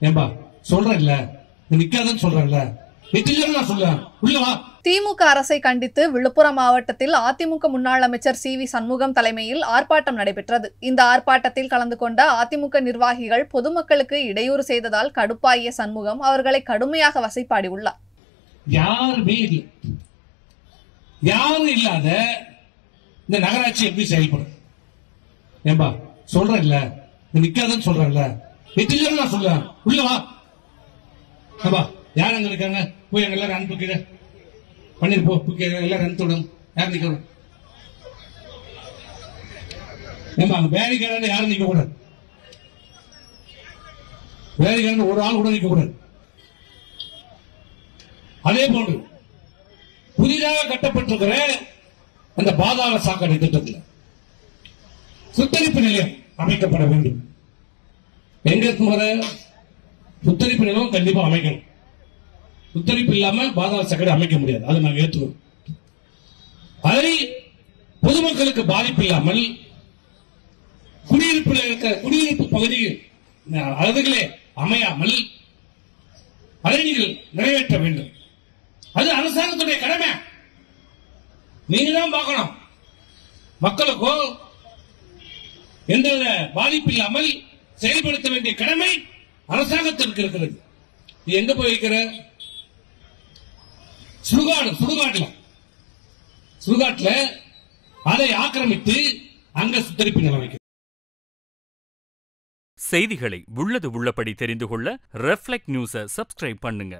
ஏம்பா சொல்றேன்ல, நிக்காதன்னு சொல்றேன்ல, நான் சொல்றேன் உள்ள வா. திமுக அரசை கண்டித்து விழுப்புரம் மாவட்டத்தில் அதிமுக முன்னாள் அமைச்சர் சி.வி. சண்முகம் தலைமையில் ஆர்ப்பாட்டம் நடைபெற்றது. இந்த ஆர்ப்பாட்டத்தில் கலந்து கொண்ட அதிமுக நிர்வாகிகள் பொதுமக்களுக்கு இடையூறு செய்ததால் கடுப்பாகிய சண்முகம் அவர்களை கடுமையாக வசைபாடியுள்ளார். யாரும் இல்லாத இந்த நகராட்சி எப்படி செயல்படும்? ஏம்பா சொல்றேன்ல, நிக்காதன்னு சொல்றேன்ல, நான் சொல்றேன் உள்ள வா. யார் அங்க இருக்காங்க? போய் அங்க எல்லாரும் அனுப்பிக்கிற பண்ணிரு போ. எல்லாரும் அனுப்பிவிடும். யார் நிக்கணும்? ஏம்பா அங்க பேரிகார்டு யாரும் நிக்க கூடாது. பேரிகார்டு ஒரு ஆள் கூட நிக்க கூடாது. அதே போன்று புதிதாக கட்டப்பட்டிருக்கிற அந்த பாதாள சாக்கடை திட்டத்தில் சுத்தரிப்பு நிலையம் அமைக்கப்பட வேண்டும். எங்க சுத்தரிப்பு நிலையம் கண்டிப்பா அமைக்கணும். சுத்தரிப்பு இல்லாமல் பாதாள சாக்கடை அமைக்க முடியாது. அதை நாங்கள் ஏற்றுவோம். அதை பொதுமக்களுக்கு பாதிப்பு இல்லாமல் குடியிருப்பு பகுதியில் அழகுகளே அமையாமல் அதை நீங்கள் நிறைவேற்ற வேண்டும். அது அரசாங்கத்துடைய கடமை. நீங்க தான் பார்க்கணும். மக்களுக்கோ எந்த பாதிப்பு இல்லாமல் செயல்படுத்த வேண்டிய கடமை அரசாங்கத்திற்கு இருக்கிறது. எங்க போய் வைக்கிற சுடுகாட்டுல அதை ஆக்கிரமித்து அங்க சுத்தரிப்பு நிலை வைக்கிறது. செய்திகளை உள்ளது உள்ளபடி தெரிந்து கொள்ள ரெஃப்ளெக்ட் நியூஸை சப்ஸ்கிரைப் பண்ணுங்க.